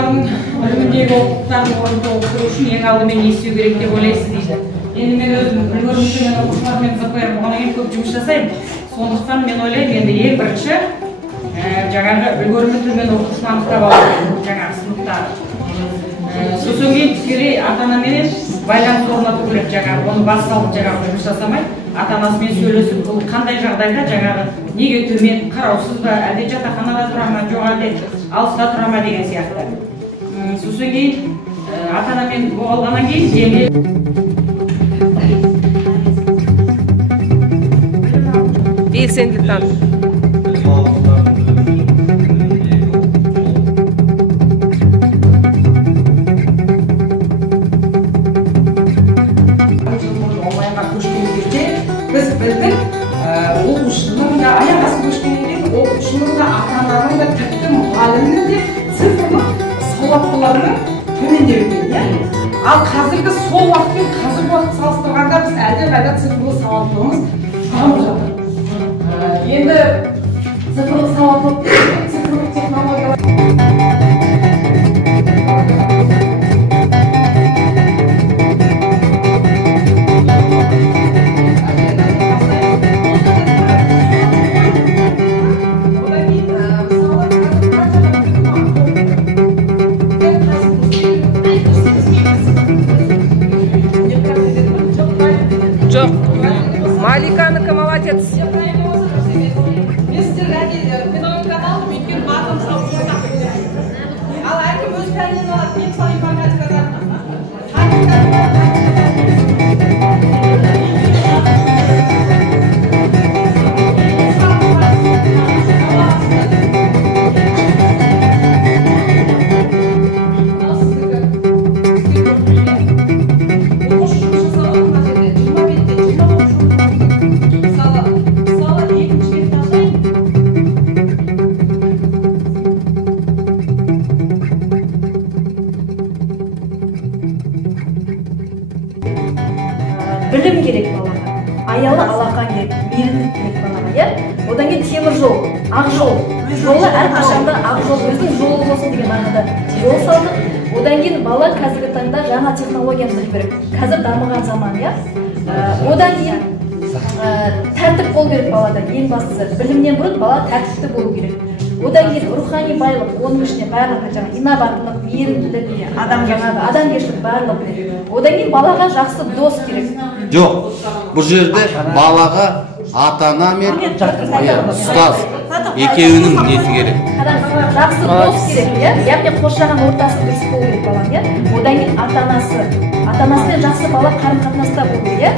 балалардың біліміндегі оқулықтарын орынды оқыту үшін ең алдымен не істеу керек деп ойлайсыз дейді. Енді мен өзім үлгерімшімен оқушылармен ЗПР болғаннан кейін көп жұмыс жасаймын. Сондықтан мен ойлаймын, енді ең бірінші жаңағы үлгерімді тілмен оқытушыны анықтап алу жаңағы сыныптағы. Сосын кейін тікелей ата-анамен байланыс орнату керек, жаңағы оны бас салып жаңағы жұмыс жасамай, ата-анасымен сөйлесіп, бұл қандай жағдайда жаңағы неге төмен, қараусыз ба, әлде жатақханада тұра ма, жоқ әлде алыста тұра ма деген сияқты. Сосын кейін ата-анамен болғаннан кейін белсенді таныт. Біз білдік, оқушының да, аяқ асты көшкеннен кейін оқушының да, ата-ананың да, тіпті мұғалімнің де цифрлық сауаттылығының төмендеуінен. Ал қазіргі сол уақыт пен қазіргі уақыт салыстырғанда біз әлдеқайда цифрлық сауаттылығымыз дамып жатыр. Енді цифрлық сауаттылық, цифрлық технологиялар Жоқ, Маликанікі молодец. Мен сіздерге педагогиканы өйткені барлығын сауаттылық. Ал әркім өз пәнінен алады, мен мысалы информатикадан. Білім керек балаға, аялы алақан керек, мейірімділік керек балаға, иә? Одан кейін темір жол, ақ жол. Жолы әрқашанда ақ жол өзінің жолы болсын деген мағынада жол салдық. Одан кейін бала қазіргі таңда жаңа технологияны білу керек. Қазір дамыған заман, иә? Одан кейін тәртіп болу керек балада. Ең бастысы білімнен бұрын бала тәртіпті болу керек. Одан кейін рухани байлық, оның ішіне барлығы жаңа инабаттылық, мейірімділік, адамгершілік барлығы. Одан кейін балаға жақсы дос керек. Жоқ, бұл жерде балаға ата-ана мен ұстаз екеуінің несі керек. Жақсы дос керек, иә? Яғни қоршаған ортасы дұрыс болу керек баланың, иә? Одан кейін ата-анасымен жақсы бала қарым-қатынаста болу, иә?